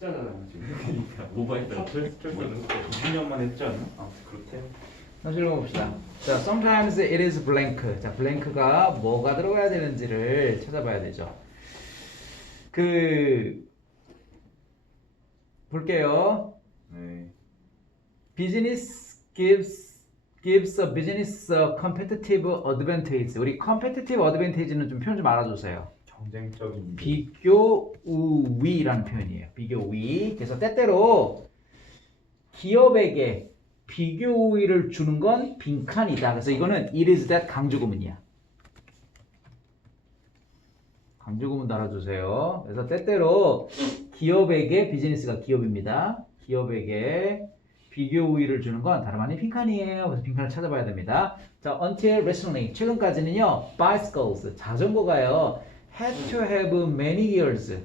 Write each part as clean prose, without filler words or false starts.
흑자잖아요 지금. 그러니까 오버했다. 철수는 20년만 했지 않나? 아 그렇대요. 다시 읽어봅시다. 자, sometimes it is blank. 자, blank가 뭐가 들어가야 되는지를 찾아봐야 되죠. 볼게요. 네. Business gives a business a competitive advantage. 우리 competitive advantage는 좀 표현 좀 알아주세요. 경쟁적인 비교 우위라는 표현이에요. 비교 우위. 그래서 때때로 기업에게 비교 우위를 주는 건 빈칸이다. 그래서 이거는 it is that 강조구문이야. 강조구문 알아주세요. 그래서 때때로 기업에게 비즈니스가 기업입니다. 기업에게 비교 우위를 주는 건 다름 아닌 빈칸이에요. 그래서 빈칸을 찾아봐야 됩니다. 자, until recently 최근까지는요, bicycles 자전거가요, had to have many gears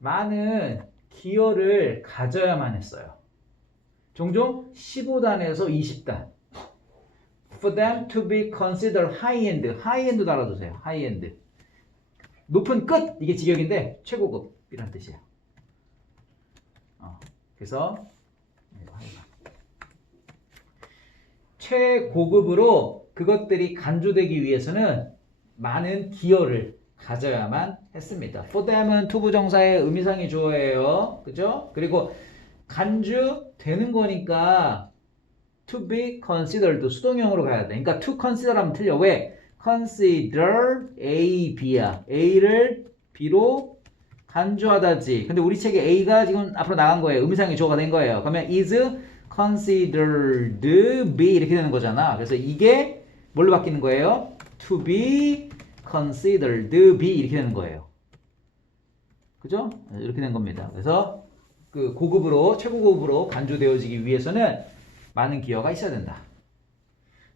많은 기어를 가져야만 했어요. 종종 15단에서 20단. For them to be considered high-end. high-end도 알아두세요. high-end. 높은 끝! 이게 직역인데 최고급이란 뜻이에요. 그래서 최고급으로 그것들이 간주되기 위해서는 많은 기여를 가져야만 했습니다. for them은 투부정사의 의미상의 주어예요. 그죠? 그리고 간주되는 거니까 to be considered 수동형으로 가야 돼. 그러니까 to consider 하면 틀려. 왜? consider A, B야. A를 B로 간주하다지. 근데 우리 책에 A가 지금 앞으로 나간 거예요. 의미상의 주어가 된 거예요. 그러면 is considered B 이렇게 되는 거잖아. 그래서 이게 뭘로 바뀌는 거예요? to be considered B 이렇게 되는 거예요. 그죠? 이렇게 된 겁니다. 그래서 그 고급으로 최고급으로 간주되어지기 위해서는 많은 기어가 있어야 된다.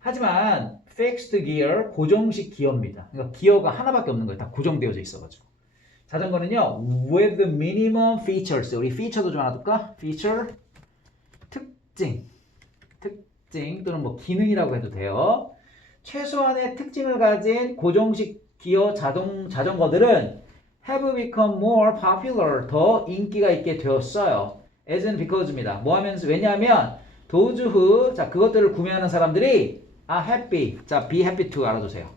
하지만 fixed gear 고정식 기어입니다. 그러니까 기어가 하나밖에 없는 거예요. 다 고정되어져 있어가지고. 자전거는요 with minimum features. 우리 feature도 좀 하나 둘까? feature 특징 또는 뭐 기능이라고 해도 돼요. 최소한의 특징을 가진 고정식 기어 자전거들은 have become more popular. 더 인기가 있게 되었어요. as는 because입니다. 뭐 하면서 왜냐하면 those who 자 그것들을 구매하는 사람들이 are happy. 자 be happy to 알아두세요.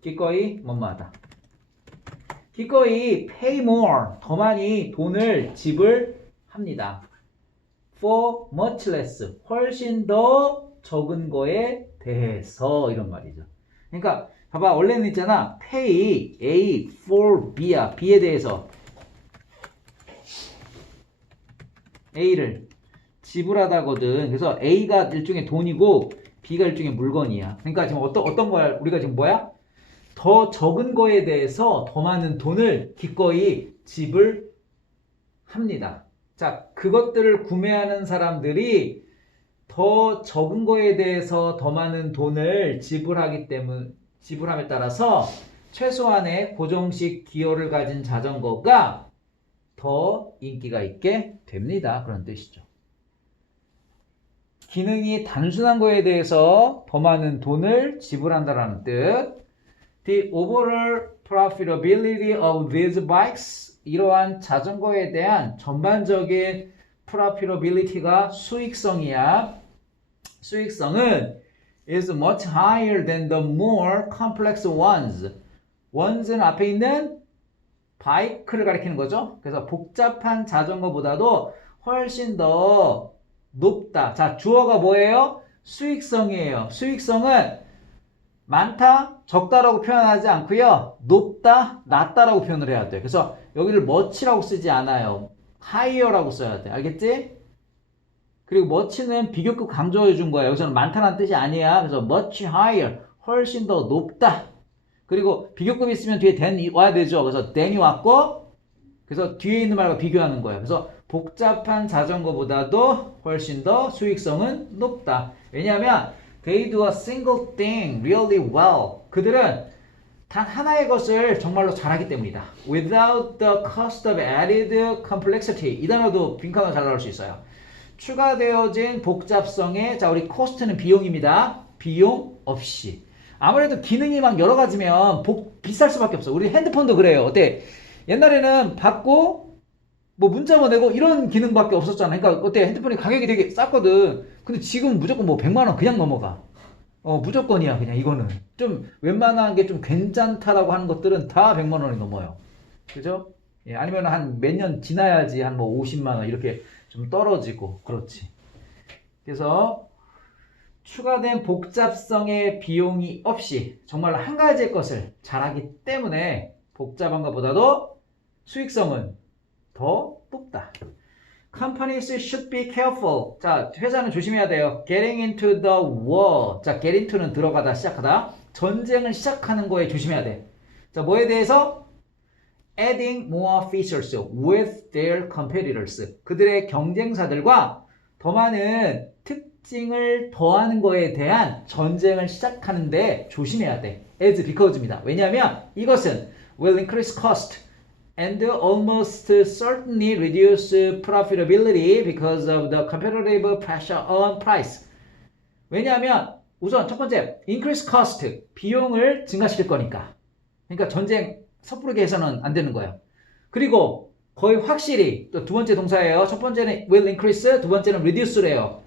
기꺼이 뭐뭐하다. 기꺼이 pay more. 더 많이 돈을 지불합니다. for much less. 훨씬 더 적은 거에 대해서 이런 말이죠. 그러니까 봐봐 원래는 있잖아 pay A for B야. B에 대해서 A를 지불하다거든. 그래서 A가 일종의 돈이고 B가 일종의 물건이야. 그러니까 지금 어떤 거야? 우리가 지금 뭐야? 더 적은 거에 대해서 더 많은 돈을 기꺼이 지불합니다. 자, 그것들을 구매하는 사람들이 더 적은 거에 대해서 더 많은 돈을 지불함에 따라서 최소한의 고정식 기어를 가진 자전거가 더 인기가 있게 됩니다. 그런 뜻이죠. 기능이 단순한 거에 대해서 더 많은 돈을 지불한다라는 뜻. The overall profitability of these bikes. 이러한 자전거에 대한 전반적인 profitability가 수익성이야. 수익성은 is much higher than the more complex ones. ones는 앞에 있는 바이크를 가리키는 거죠. 그래서 복잡한 자전거보다도 훨씬 더 높다. 자, 주어가 뭐예요? 수익성이에요. 수익성은 많다, 적다라고 표현하지 않고요. 높다, 낮다라고 표현을 해야 돼. 그래서 여기를 much라고 쓰지 않아요. higher라고 써야 돼. 알겠지? 그리고 much는 비교급 강조해 준 거예요. 여기서는 많다는 뜻이 아니야. 그래서 much higher, 훨씬 더 높다. 그리고 비교급이 있으면 뒤에 than 와야 되죠. 그래서 than이 왔고, 그래서 뒤에 있는 말과 비교하는 거예요. 그래서 복잡한 자전거보다도 훨씬 더 수익성은 높다. 왜냐하면 they do a single thing really well. 그들은 단 하나의 것을 정말로 잘하기 때문이다. Without the cost of added complexity. 이 단어도 빈칸으로 잘 나올 수 있어요. 추가되어진 복잡성의 자 우리 cost는 비용입니다. 비용 없이. 아무래도 기능이 막 여러 가지면 비쌀 수밖에 없어. 우리 핸드폰도 그래요. 어때? 옛날에는 받고 뭐 문자 보내고 이런 기능밖에 없었잖아. 그러니까 어때? 핸드폰이 가격이 되게 쌌거든. 근데 지금 무조건 뭐 100만 원 그냥 넘어가. 무조건이야. 그냥 이거는. 좀 웬만한 게 좀 괜찮다라고 하는 것들은 다 100만 원이 넘어요. 그죠? 예, 아니면 한 몇 년 지나야지 한 뭐 50만 원 이렇게 좀 떨어지고 그렇지. 그래서 추가된 복잡성의 비용이 없이 정말 한 가지의 것을 잘하기 때문에 복잡한 것보다도 수익성은 더 높다. Companies should be careful. 자, 회사는 조심해야 돼요. Getting into the war. 자, get into는 들어가다, 시작하다. 전쟁을 시작하는 거에 조심해야 돼. 자, 뭐에 대해서? Adding more features with their competitors. 그들의 경쟁사들과 더 많은 특징을 더하는 거에 대한 전쟁을 시작하는데 조심해야 돼. As because입니다. 왜냐하면 이것은 will increase cost and almost certainly reduce profitability because of the competitive pressure on price. 왜냐하면 우선 첫 번째, increase cost, 비용을 증가시킬 거니까. 그러니까 전쟁 섣부르게 해서는 안 되는 거예요. 그리고 거의 확실히 또 두 번째 동사예요. 첫 번째는 will increase, 두 번째는 reduce래요.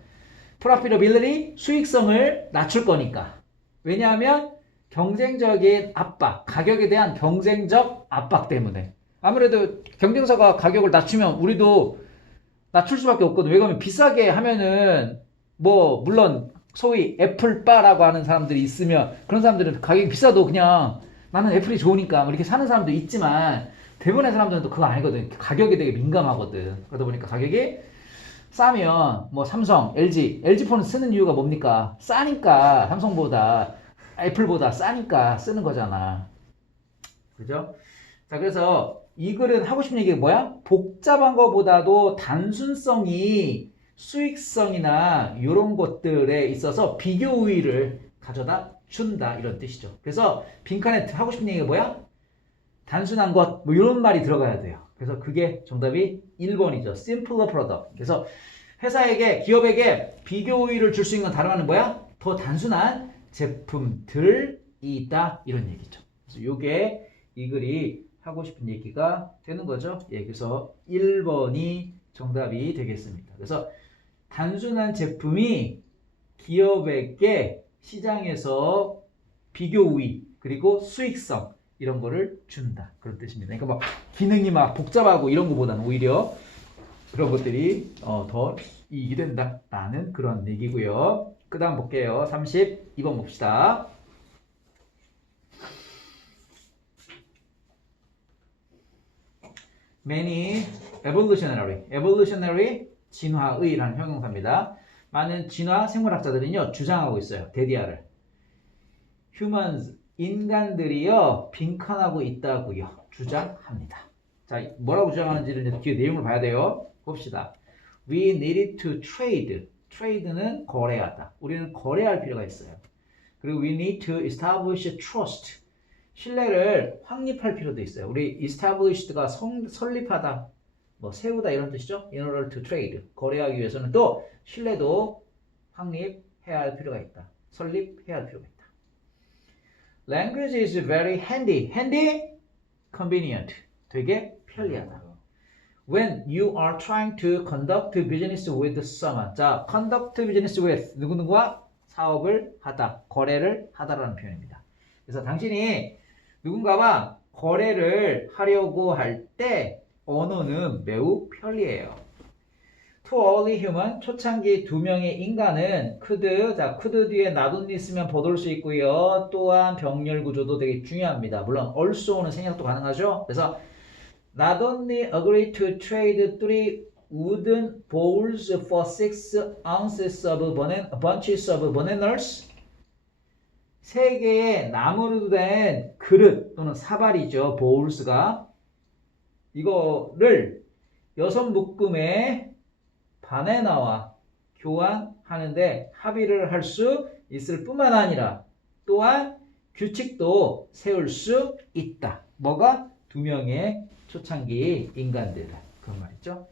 profitability, 수익성을 낮출 거니까. 왜냐하면 경쟁적인 압박, 가격에 대한 경쟁적 압박 때문에. 아무래도 경쟁사가 가격을 낮추면 우리도 낮출 수밖에 없거든. 왜 그러면 비싸게 하면은 뭐 물론 소위 애플바라고 하는 사람들이 있으면 그런 사람들은 가격이 비싸도 그냥 나는 애플이 좋으니까 뭐 이렇게 사는 사람도 있지만 대부분의 사람들은 또 그거 아니거든. 가격에 되게 민감하거든. 그러다 보니까 가격이 싸면 뭐 삼성, LG 폰을 쓰는 이유가 뭡니까? 싸니까 삼성보다 애플보다 싸니까 쓰는 거잖아. 그죠? 자, 그래서 이 글은 하고 싶은 얘기가 뭐야? 복잡한 것보다도 단순성이 수익성이나 이런 것들에 있어서 비교 우위를 가져다 준다 이런 뜻이죠. 그래서 빈칸에 하고 싶은 얘기가 뭐야? 단순한 것 뭐 이런 말이 들어가야 돼요. 그래서 그게 정답이 1번이죠. Simpler product. 그래서 회사에게 기업에게 비교 우위를 줄 수 있는 다른 말은 뭐야? 더 단순한 제품들이 있다 이런 얘기죠. 그래서 요게 이 글이 하고 싶은 얘기가 되는 거죠. 예, 그래서 1번이 정답이 되겠습니다. 그래서 단순한 제품이 기업에게 시장에서 비교 우위 그리고 수익성 이런 거를 준다 그런 뜻입니다. 그러니까 막 기능이 막 복잡하고 이런 거보다는 오히려 그런 것들이 더 이익이 된다라는 그런 얘기고요. 그 다음 볼게요. 32번 봅시다. Many evolutionary 진화의라는 형용사입니다. 많은 진화 생물학자들은요 주장하고 있어요. 데디아를 humans 인간들이요 빈칸하고 있다고요 주장합니다. 자, 뭐라고 주장하는지를 뒤에 내용을 봐야 돼요. 봅시다. We needed to trade. trade는 거래하다. 우리는 거래할 필요가 있어요. 그리고 we need to establish trust. 신뢰를 확립할 필요도 있어요. 우리 established가 설립하다, 뭐 세우다 이런 뜻이죠. In order to trade. 거래하기 위해서는 또 신뢰도 확립해야 할 필요가 있다. 설립해야 할 필요가 있다. Language is very handy. handy, convenient. 되게 편리하다. When you are trying to conduct business with someone. 자, conduct business with 누구누구와 사업을 하다, 거래를 하다라는 표현입니다. 그래서 당신이 누군가와 거래를 하려고 할 때 언어는 매우 편리해요. To early human, 초창기 두 명의 인간은 could, 자, could 뒤에 not only 쓰면 보돌 수 있고요. 또한 병렬 구조도 되게 중요합니다. 물론 also는 생략도 가능하죠. 그래서 not only agree to trade 3 wooden bowls for 6 ounces of bunches of bananas. 3개의 나무로 된 그릇 또는 사발이죠. bowls가. 이거를 6묶음의 바나나와 교환하는데 합의를 할 수 있을 뿐만 아니라 또한 규칙도 세울 수 있다. 뭐가? 2명의 초창기 인간들. 그런 말이죠.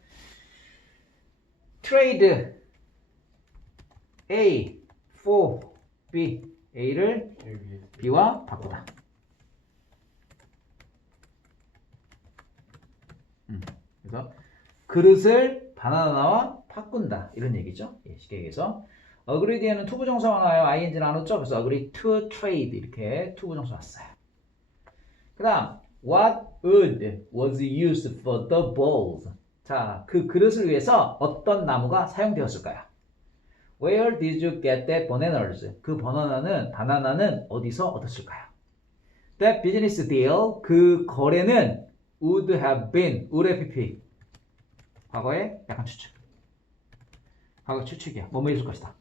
Trade A for B. A를 B와 바꾸다. 그래서 그릇을 바나나와 바꾼다 이런 얘기죠. 예, 쉽게 얘기해서 agree 뒤에는 to 부정사가 나와요. ing는 안 오죠. 그래서 agree to trade 이렇게 to 부정사 왔어요. 그 다음 what wood was used for the bowls. 자, 그 그릇을 위해서 어떤 나무가 사용되었을까요? Where did you get that bananas? 그 바나나는 어디서 얻었을까요? That business deal, 그 거래는 would have been, would pp. 과거에 약간 추측. 과거 추측이야. 뭐뭐 있을 것이다.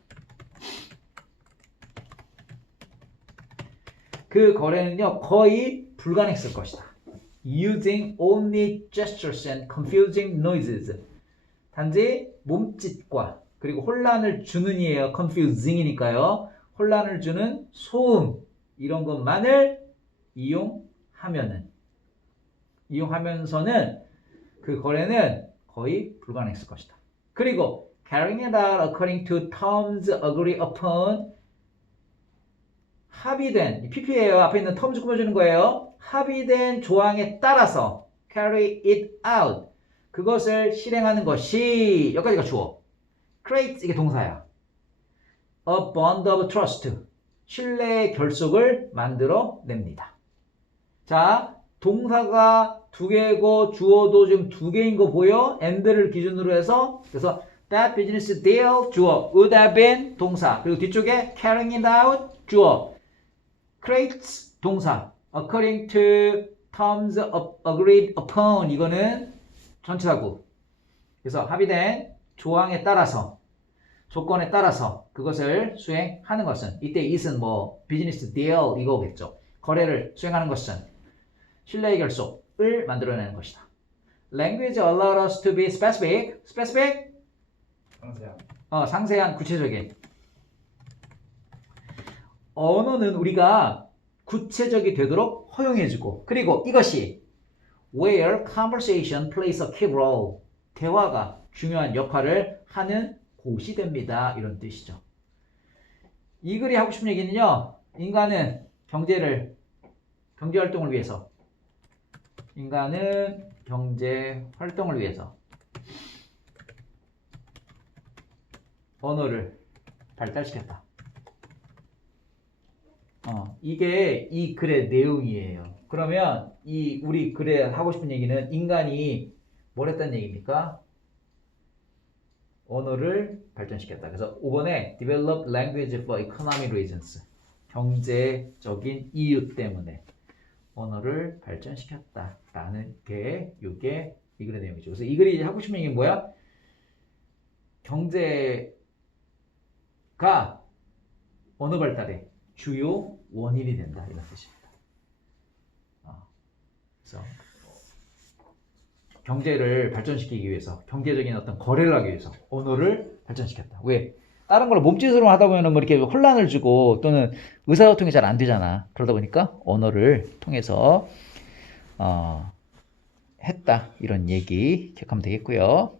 그 거래는요, 거의 불가능했을 것이다. Using only gestures and confusing noises. 단지 몸짓과 그리고 혼란을 주는 이에요. confusing이니까요. 혼란을 주는 소음 이런 것만을 이용하면서는 그 거래는 거의 불가능했을 것이다. 그리고 carrying it out according to terms agreed upon 합의된 PP예요. 앞에 있는 terms 꾸며주는 거예요. 합의된 조항에 따라서 carry it out 그것을 실행하는 것이 여기까지가 주어. create 이게 동사야. A bond of trust 신뢰의 결속을 만들어 냅니다. 자, 동사가 두 개고 주어도 지금 두 개인 거 보여? and를 기준으로 해서 그래서 that business deal 주어 would have been 동사 그리고 뒤쪽에 carrying it out 주어 creates 동사 according to terms of agreed upon 이거는 전치사구 그래서 합의된 조항에 따라서 조건에 따라서 그것을 수행하는 것은 이때 it은 뭐 비즈니스 deal 이거겠죠. 거래를 수행하는 것은 신뢰의 결속을 만들어내는 것이다. Language allows us to be specific. specific? 상세한 구체적인. 언어는 우리가 구체적이 되도록 허용해주고 그리고 이것이 where conversation plays a key role. 대화가 중요한 역할을 하는 곳이 됩니다. 이런 뜻이죠. 이 글이 하고 싶은 얘기는요. 인간은 경제 활동을 위해서 언어를 발달시켰다. 이게 이 글의 내용이에요. 그러면 우리 글에 하고 싶은 얘기는 인간이 뭘 했다는 얘기입니까? 언어를 발전시켰다. 그래서 5번에 develop language for economic reasons. 경제적인 이유 때문에 언어를 발전시켰다라는 게 이게 이 글의 내용이죠. 그래서 이 글이 하고 싶은 얘기는 뭐야? 경제가 언어 발달의 주요 원인이 된다 이런 뜻입니다. 그래서 경제를 발전시키기 위해서 경제적인 어떤 거래를 하기 위해서 언어를 발전시켰다. 왜? 다른 걸 몸짓으로 하다 보면 뭐 이렇게 혼란을 주고 또는 의사소통이 잘 안 되잖아. 그러다 보니까 언어를 통해서 했다 이런 얘기 기억하면 되겠고요.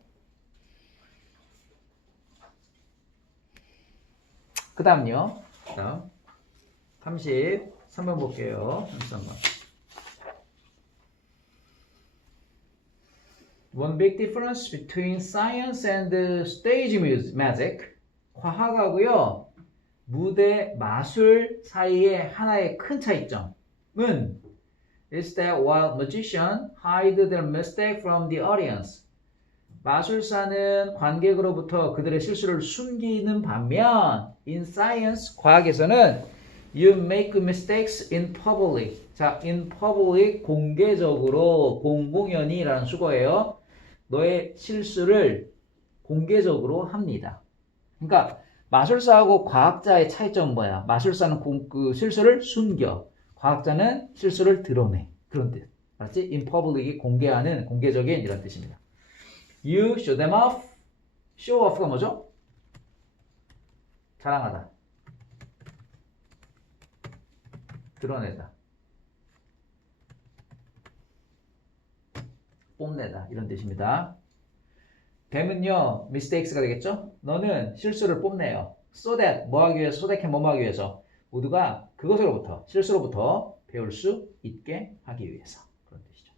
그 다음요. 33번 볼게요. 33번. One big difference between science and stage magic. 과학하고요. 무대 마술 사이의 하나의 큰 차이점은 is that while magicians hide their mistake from the audience. 마술사는 관객으로부터 그들의 실수를 숨기는 반면 in science, 과학에서는 you make mistakes in public. 자, in public, 공개적으로, 공공연히라는 수거예요. 너의 실수를 공개적으로 합니다. 그러니까 마술사하고 과학자의 차이점은 뭐야? 마술사는 그 실수를 숨겨. 과학자는 실수를 드러내. 그런 뜻. 알았지? in public이 공개하는, 공개적인 이런 뜻입니다. You show them off. show off가 뭐죠? 자랑하다. 드러내다. 뽐내다. 이런 뜻입니다. them은요, mistakes가 되겠죠? 너는 실수를 뽐내요. so that, 뭐 하기 위해서, so that can 뭐 하기 위해서. 모두가 그것으로부터, 실수로부터 배울 수 있게 하기 위해서. 그런 뜻이죠.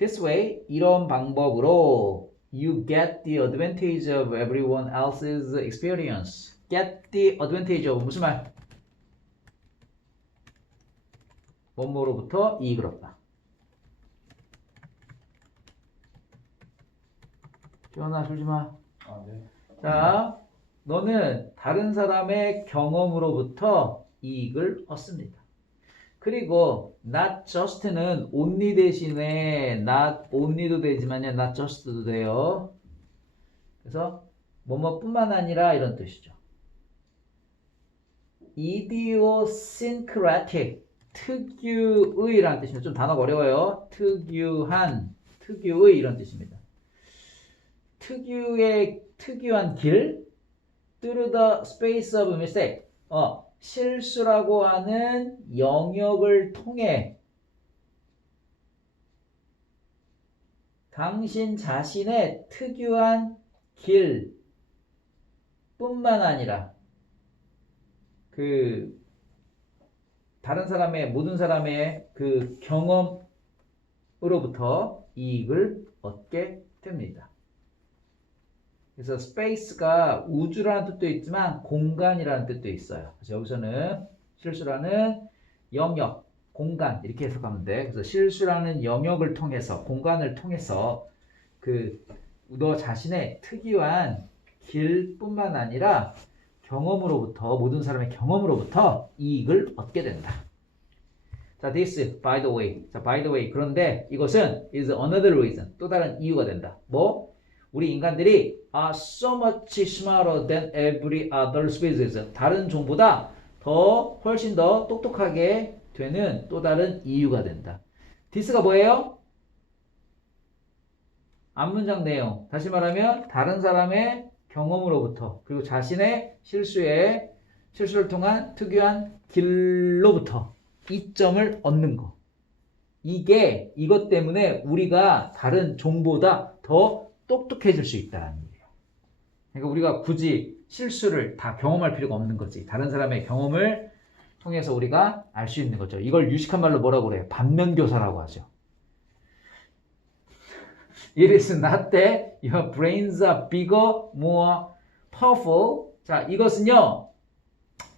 This way, 이런 방법으로 you get the advantage of everyone else's experience. Get the advantage of 무슨 말? 뭐뭐로부터 이익을 얻다. 지원아, 졸지 마. 아, 네. 자, 너는 다른 사람의 경험으로부터 이익을 얻습니다. 그리고 not just는 only 대신에 not only도 되지만요, not just도 돼요. 그래서 뭐뭐뿐만 아니라 이런 뜻이죠. idiosyncratic, 특유의라는 뜻입니다. 좀 단어가 어려워요. 특유한, 특유의 이런 뜻입니다. 특유한 길, through the space of mistake. 실수라고 하는 영역을 통해 당신 자신의 특유한 길 뿐만 아니라 다른 사람의, 모든 사람의 그 경험으로부터 이익을 얻게 됩니다. 그래서 space가 우주라는 뜻도 있지만 공간이라는 뜻도 있어요. 그래서 여기서는 실수라는 영역, 공간 이렇게 해석하면 돼. 그래서 실수라는 영역을 통해서, 공간을 통해서 너 자신의 특유한 길뿐만 아니라 경험으로부터, 모든 사람의 경험으로부터 이익을 얻게 된다. 자, this, by the way. 자, by the way. 그런데 이것은 is another reason. 또 다른 이유가 된다. 뭐? 우리 인간들이 are so much smarter than every other species. 다른 종보다 훨씬 더 똑똑하게 되는 또 다른 이유가 된다. this가 뭐예요? 앞문장 내용. 다시 말하면 다른 사람의 경험으로부터 그리고 자신의 실수를 통한 특유한 길로부터 이점을 얻는 거. 이것 때문에 우리가 다른 종보다 더 똑똑해질 수 있다는 얘기예요. 그러니까 우리가 굳이 실수를 다 경험할 필요가 없는 거지. 다른 사람의 경험을 통해서 우리가 알 수 있는 거죠. 이걸 유식한 말로 뭐라고 그래요? 반면교사라고 하죠. It is not that your brains are bigger, more powerful. 자, 이것은요,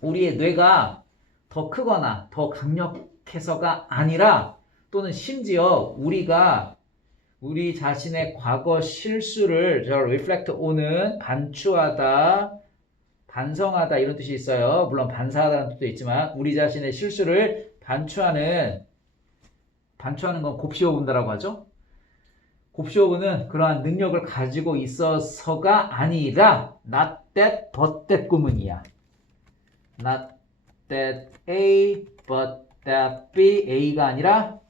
우리의 뇌가 더 크거나 더 강력해서가 아니라 또는 심지어 우리 자신의 과거 실수를 reflect on은 반추하다, 반성하다 이런 뜻이 있어요. 물론 반사하다는 뜻도 있지만 우리 자신의 실수를 반추하는 건 곱씹어본다라고 하죠. 곱씹어보는 그러한 능력을 가지고 있어서가 아니라 not that but that 구문이야. not that A but that B. A가 아니라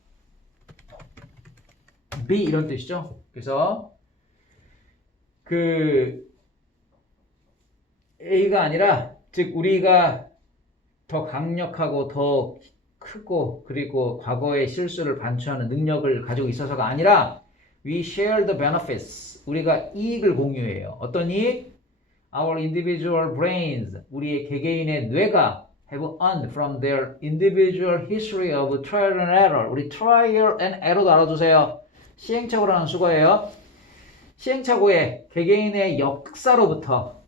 B 이런 뜻이죠. 그래서 A가 아니라 즉 우리가 더 강력하고 더 크고 그리고 과거의 실수를 반추하는 능력을 가지고 있어서가 아니라 we share the benefits. 우리가 이익을 공유해요. 어떤 이익? Our individual brains. 우리의 개개인의 뇌가 have earned from their individual history of trial and error. 우리 trial and error도 알아두세요. 시행착오라는 수거예요. 시행착오의 개개인의 역사로부터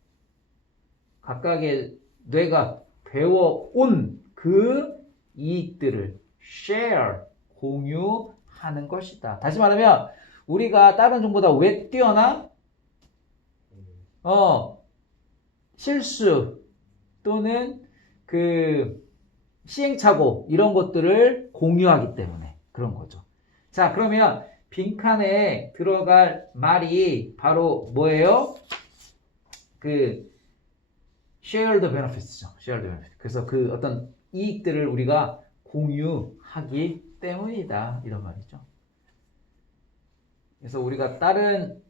각각의 뇌가 배워온 그 이익들을 share, 공유하는 것이다. 다시 말하면 우리가 다른 종보다 왜 뛰어나? 실수 또는 시행착오 이런 것들을 공유하기 때문에 그런 거죠. 자, 그러면 빈칸에 들어갈 말이 바로 뭐예요? share the benefits죠. share the benefits. 그래서 어떤 이익들을 우리가 공유하기 때문이다. 이런 말이죠. 그래서 우리가 다른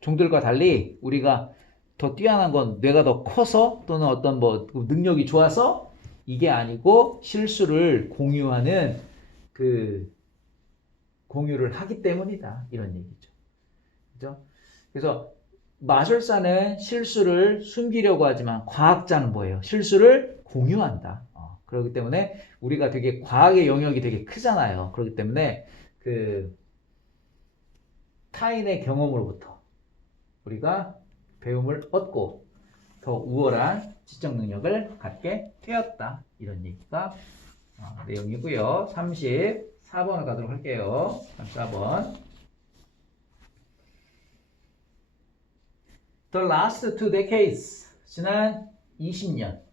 종들과 달리 우리가 더 뛰어난 건 뇌가 더 커서 또는 어떤 능력이 좋아서 이게 아니고 실수를 공유를 하기 때문이다. 이런 얘기죠. 그죠? 그래서 마술사는 실수를 숨기려고 하지만 과학자는 뭐예요? 실수를 공유한다. 그렇기 때문에 우리가 되게 과학의 영역이 되게 크잖아요. 그렇기 때문에 그 타인의 경험으로부터 우리가 배움을 얻고 더 우월한 지적 능력을 갖게 되었다. 이런 얘기가 내용이고요. 34번을 가도록 할게요. 34번. The last 2 decades, 지난 20년.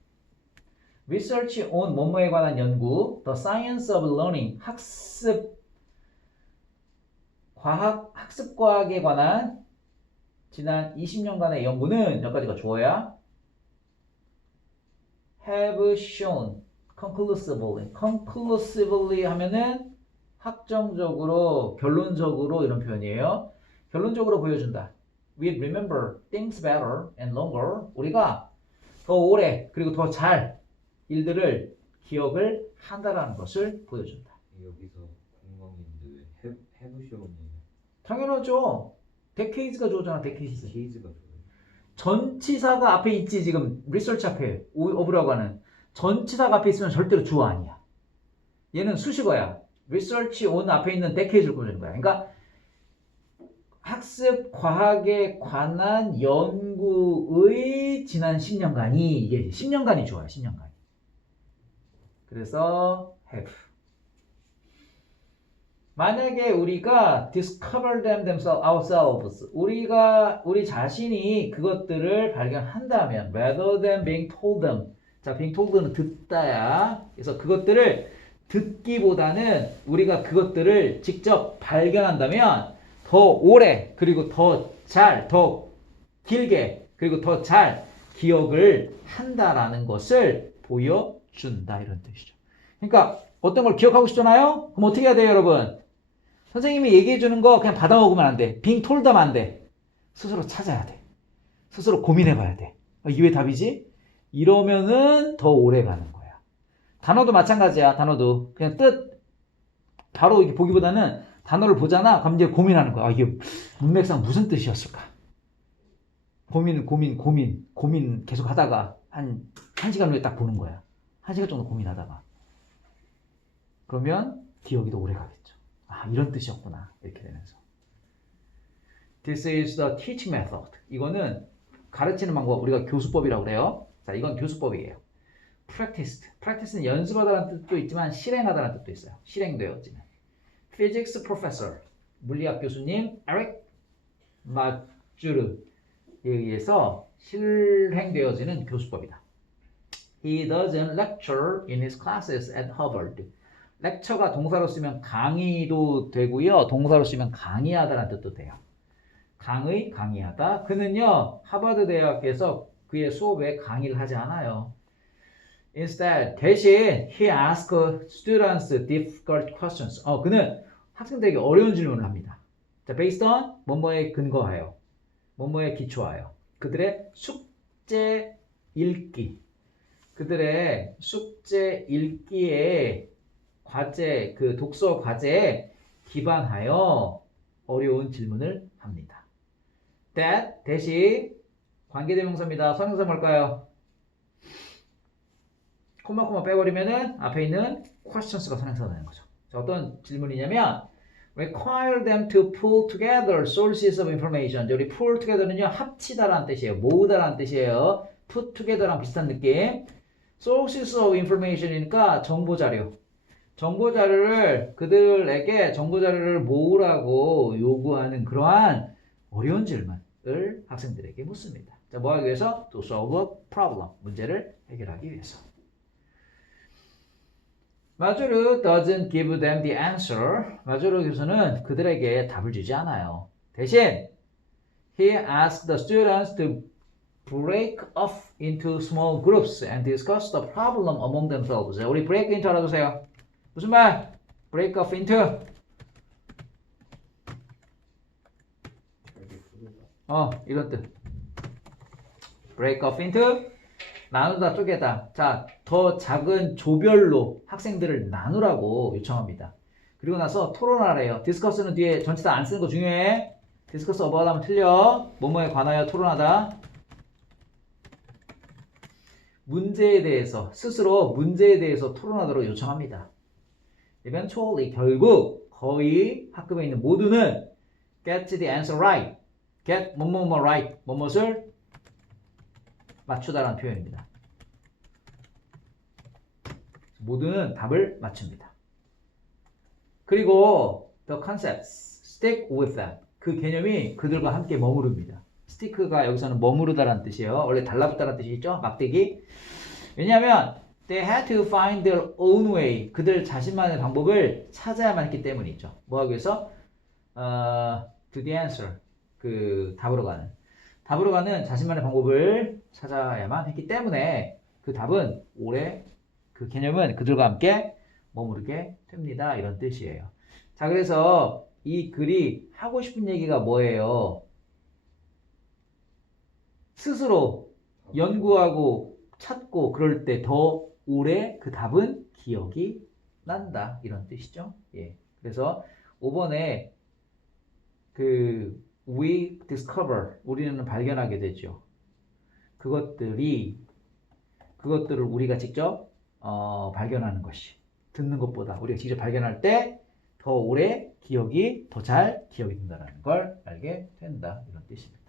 Research on 뭐뭐에 관한 연구, The Science of Learning, 학습과학에 관한 지난 20년간의 연구는 여기까지가 주어야 have shown conclusively 하면은 확정적으로, 결론적으로 이런 표현이에요. 결론적으로 보여준다. We remember things better and longer. 우리가 더 오래 그리고 더 잘 일들을 기억을 한다라는 것을 보여준다. 여기서 공방인데 왜 해부시온이에요? 당연하죠. 데케이즈가 좋잖아. 데케이즈. 케이즈가 좋아요. 전치사가 앞에 있지. 지금 리서치 앞에 of라고 하는 전치사가 앞에 있으면 절대로 주어 아니야. 얘는 수식어야. 리서치 on 앞에 있는 데케이즈를 보여주는 거야. 그러니까 학습 과학에 관한 연구의 지난 10년간이 이게 10년간이 좋아요. 10년간. 그래서 have. 만약에 우리가 discover them ourselves, 우리 자신이 그것들을 발견한다면, rather than being told them. 자, being told는 듣다야. 그래서 그것들을 듣기보다는 우리가 그것들을 직접 발견한다면 더 오래, 그리고 더 잘, 더 길게, 그리고 더 잘 기억을 한다라는 것을 보여준다. 이런 뜻이죠. 그러니까 어떤 걸 기억하고 싶잖아요? 그럼 어떻게 해야 돼요, 여러분? 선생님이 얘기해 주는 거 그냥 받아 먹으면 안 돼. 빙 톨담 안 돼. 스스로 찾아야 돼. 스스로 고민해 봐야 돼. 이게 왜 답이지? 이러면은 더 오래 가는 거야. 단어도 마찬가지야. 단어도 그냥 뜻 바로 이렇게 보기보다는 단어를 보잖아. 그럼 이제 고민하는 거야. 이게 문맥상 무슨 뜻이었을까? 고민 계속 하다가 한 시간 후에 딱 보는 거야. 1시간 정도 고민하다가. 그러면 기억이 더 오래 가겠죠. 아, 이런 뜻이었구나. 이렇게 되면서. This is the teaching method. 이거는 가르치는 방법, 우리가 교수법이라고 그래요. 자, 이건 교수법이에요. Practice는 연습하다라는 뜻도 있지만 실행하다라는 뜻도 있어요. 실행되어지는. Physics professor, 물리학 교수님 에릭 마주르에 의해서 실행되어지는 교수법이다. He doesn't lecture in his classes at Harvard. lecture가 동사로 쓰면 강의도 되고요. 동사로 쓰면 강의하다라는 뜻도 돼요. 강의하다. 그는요, 하버드 대학에서 그의 수업에 강의를 하지 않아요. Instead, 대신 he asks students difficult questions. 그는 학생들에게 어려운 질문을 합니다. 자, based on 뭐뭐에 근거하여, 뭐뭐에 기초하여. 그들의 숙제 읽기에 과제, 그 독서 과제에 기반하여 어려운 질문을 합니다. That 대신 관계대명사입니다. 선행사 뭘까요? 코마 빼버리면은 앞에 있는 questions가 선행사가 되는 거죠. 자, 어떤 질문이냐면 require them to pull together sources of information. 여기 pull together는요, 합치다라는 뜻이에요. 모으다라는 뜻이에요. put together랑 비슷한 느낌. sources of information이니까 정보자료를 그들에게 정보자료를 모으라고 요구하는 그러한 어려운 질문을 학생들에게 묻습니다. 자, 뭐 하기 위해서? To solve a problem. 문제를 해결하기 위해서. 마조르 doesn't give them the answer. 마조르 교수는 그들에게 답을 주지 않아요. 대신 he asks the students to break off into small groups and discuss the problem among themselves. 우리 break into 알아두세요. 무슨 말? break off into. 이런 뜻. break off into. 나누다, 쪼개다. 자, 더 작은 조별로 학생들을 나누라고 요청합니다. 그리고 나서 토론하래요. 디스커스는 뒤에 전치사 안 쓰는 거 중요해. 디스커스 어바웃 하면 틀려. 뭐뭐에 관하여 토론하다. 문제에 대해서 스스로 문제에 대해서 토론하도록 요청합니다. Eventually 결국 거의 학급에 있는 모두는 get the answer right. get 뭐뭐뭐 right. 뭐뭇을 맞추다라는 표현입니다. 모두는 답을 맞춥니다. 그리고 the concepts stick with them. 그 개념이 그들과 함께 머무릅니다. 스티크가 여기서는 머무르다라는 뜻이에요. 원래 달라붙다라는 뜻이 있죠? 막대기. 왜냐하면 they had to find their own way. 그들 자신만의 방법을 찾아야만 했기 때문이죠. 뭐 하기 위해서? To the answer. 그 답으로 가는 자신만의 방법을 찾아야만 했기 때문에 그 답은 오래 그 개념은 그들과 함께 머무르게 됩니다. 이런 뜻이에요. 자, 그래서 이 글이 하고 싶은 얘기가 뭐예요? 스스로 연구하고 찾고 그럴 때 더 오래 그 답은 기억이 난다. 이런 뜻이죠. 예. 그래서 5번에 그 we discover 우리는 발견하게 되죠. 그것들을 우리가 직접 발견하는 것이 듣는 것보다 우리가 직접 발견할 때 더 오래 더 잘 기억이 된다는 걸 알게 된다. 이런 뜻입니다.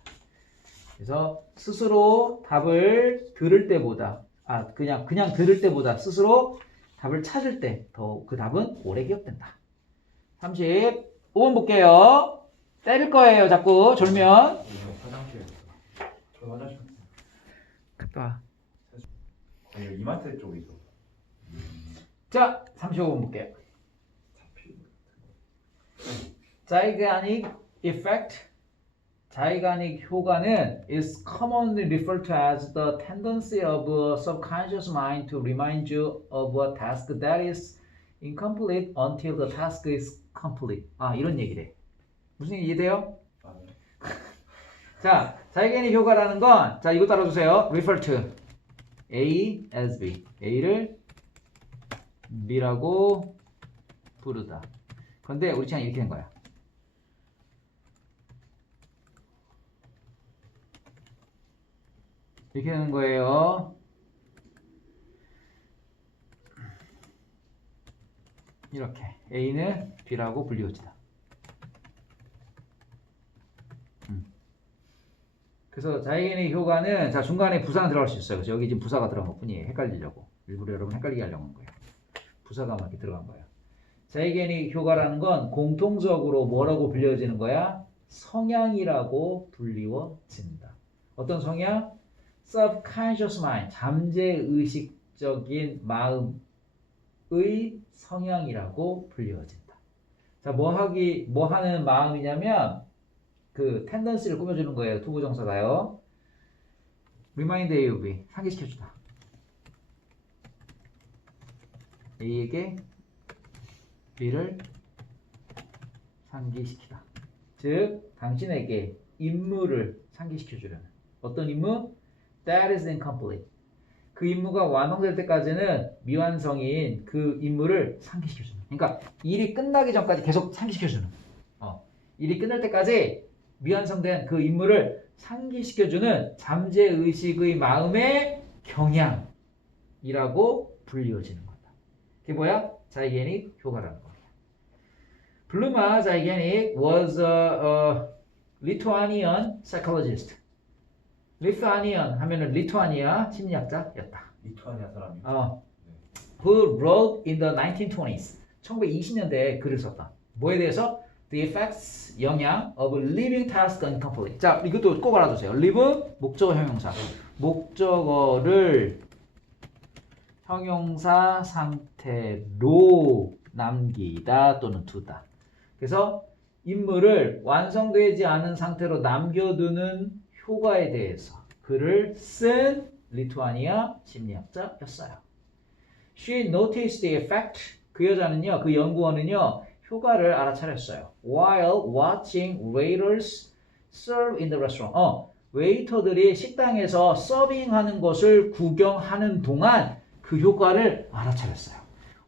그래서 스스로 답을 들을 때보다 그냥 들을 때보다 스스로 답을 찾을 때 더 그 답은 오래 기억된다. 35번 볼게요. 때릴 거예요. 자꾸 졸면. 화장실에 저 화장실 갔다 와. 여기 이마트 쪽이죠. 자, 35번 볼게요. Zeigarnik effect. Zeigarnik 효과는 is commonly referred to as the tendency of a subconscious mind to remind you of a task that is incomplete until the task is complete. 이런 얘기래. 무슨 얘기 이해돼요? 자, Zeigarnik 효과라는 건, 자, 이거 따라주세요. refer to A as B. A를 B라고 부르다. 근데 우리 그냥 이렇게 된 거야. 이렇게 되는 거예요. 이렇게 A는 B라고 불리워지다. 그래서 자이겐의 효과는 자 중간에 부사는 들어갈 수 있어요. 그래서 여기 지금 부사가 들어간 것 뿐이에요. 헷갈리려고. 일부러 여러분 헷갈리게 하려고 한 거예요. 부사가 막 이렇게 들어간 거예요. 자이겐의 효과라는 건 공통적으로 뭐라고 불려지는 거야? 성향이라고 불리워진다. 어떤 성향? subconscious mind, 잠재의식적인 마음의 성향이라고 불리워진다. 자, 뭐 하는 마음이냐면 그 텐던시를 꾸며주는 거예요. 투부정사가요. remind A of B, 상기시켜주다. A에게 B를 상기시키다. 즉, 당신에게 임무를 상기시켜주려는 어떤 임무? That is incomplete. 그 임무가 완성될 때까지는 미완성인 그 임무를 상기시켜주는. 그러니까 일이 끝나기 전까지 계속 상기시켜주는. 일이 끝날 때까지 미완성된 그 임무를 상기시켜주는 잠재의식의 마음의 경향이라고 불리워지는 거다. 그게 뭐야? 자이게닉 효과라는 거야. 블루마 자이게닉 was a Lithuanian psychologist. 리투아니언 하면은 리투아니아 심리학자였다. 리투아니아 사람이. Who wrote in the 1920s. 1920년대에 글을 썼다. 뭐에 대해서? The effects, 영향 of living task incomplete. 자, 이것도 꼭 알아두세요. live, 목적어 형용사. 목적어를 형용사 상태로 남기다 또는 두다. 그래서 임무를 완성되지 않은 상태로 남겨두는 효과에 대해서 글을 쓴 리투아니아 심리학자였어요. She noticed the effect. 그 여자는요, 그 연구원은요, 효과를 알아차렸어요. While watching waiters serve in the restaurant. 웨이터들이 식당에서 서빙하는 것을 구경하는 동안 그 효과를 알아차렸어요.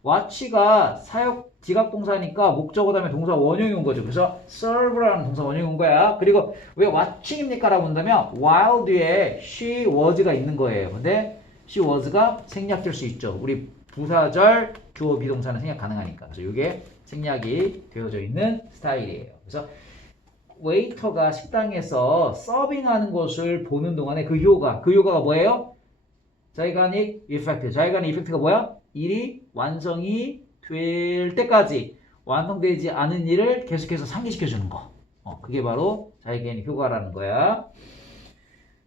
watch가 사역 지각동사니까 목적어 다음에 동사 원형이 온 거죠. 그래서 serve라는 동사 원형이 온 거야. 그리고 왜 watching입니까? 라고 본다면 while 뒤에 she was가 있는 거예요. 근데 she was가 생략될 수 있죠. 우리 부사절 주어 비동사는 생략 가능하니까. 그래서 이게 생략이 되어져 있는 스타일이에요. 그래서 웨이터가 식당에서 서빙하는 것을 보는 동안에 그 효과가 뭐예요? 자이가닉 이펙트. 자이가닉 이펙트가 뭐야? 일이 완성이 될 때까지 완성되지 않은 일을 계속해서 상기시켜주는 거. 그게 바로 자이가닉 효과라는 거야.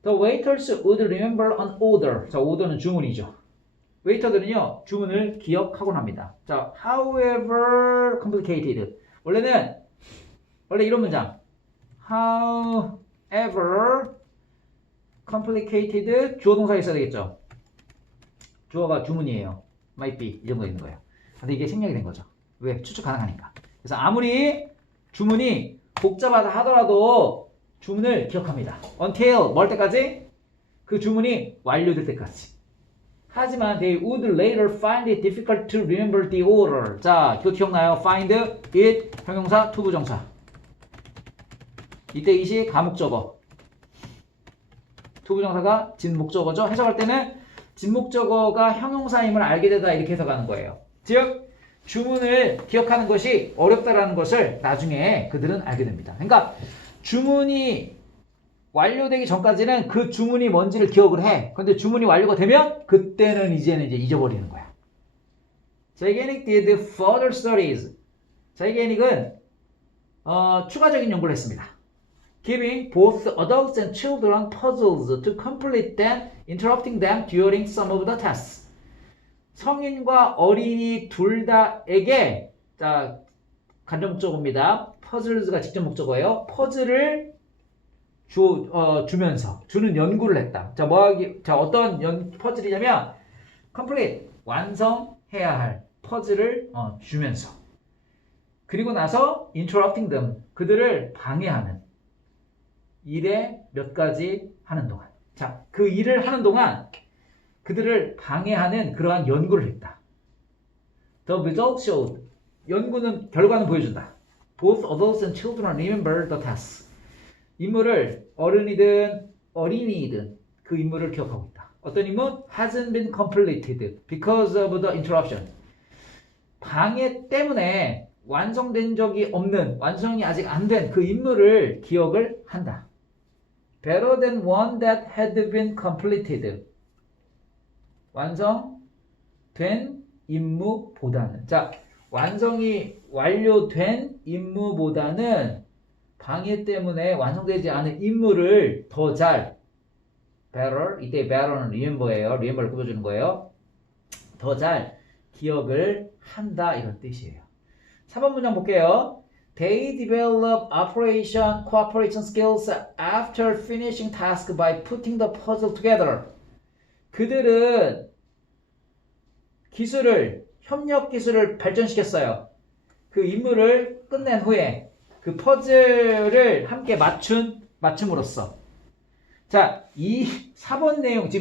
The waiters would remember an order. 자, order는 주문이죠. 웨이터들은요, 주문을 기억하곤 합니다. 자, however complicated. 원래 이런 문장. However complicated 주어 동사가 있어야 되겠죠. 주어가 주문이에요. might be 이 정도 있는 거예요. 근데 이게 생략이 된 거죠. 왜? 추측 가능하니까. 그래서 아무리 주문이 복잡하다 하더라도 주문을 기억합니다. Until 뭘 때까지? 그 주문이 완료될 때까지. 하지만 they would later find it difficult to remember the order. 자, 이거 기억나요? Find it 형용사 투부정사. 이때 이시 가목적어. 투부정사가 진목적어죠. 해석할 때는 진목적어가 형용사임을 알게 되다 이렇게 해석하는 거예요. 즉 주문을 기억하는 것이 어렵다라는 것을 나중에 그들은 알게 됩니다. 그러니까 주문이 완료되기 전까지는 그 주문이 뭔지를 기억을 해. 근데 주문이 완료가 되면 그때는 이제 잊어버리는 거야. 자이게닉 did further studies. 자이게닉은 추가적인 연구를 했습니다. Giving both adults and children puzzles to complete them, interrupting them during some of the tests. 성인과 어린이 둘 다에게 자 간접 목적어입니다. puzzles가 직접 목적어예요. 퍼즐을 주면서 주는 연구를 했다. 자, 어떤 퍼즐이냐면 complete 완성해야 할 퍼즐을 주면서 그리고 나서 interrupting them 그들을 방해하는 일에 몇 가지 하는 동안 자, 그 일을 하는 동안 그들을 방해하는 그러한 연구를 했다. The result showed 결과는 보여준다. Both adults and children remember the tasks. 임무를 어린이든 그 임무를 기억하고 있다. 어떤 임무? Hasn't been completed because of the interruption. 방해 때문에 완성된 적이 없는, 완성이 아직 안 된 그 임무를 기억을 한다. Better than one that had been completed. 완성된 임무보다는. 자, 완성이 완료된 임무보다는 방해 때문에 완성되지 않은 임무를 더 잘 better, 이때 better는 remember예요. remember를 꼽아주는 거예요. 더 잘 기억을 한다 이런 뜻이에요. 3번 문장 볼게요. They develop cooperation skills after finishing task by putting the puzzle together. 그들은 협력 기술을 발전시켰어요. 그 임무를 끝낸 후에 그 퍼즐을 함께 맞춤으로써. 자, 이 4번 내용 지금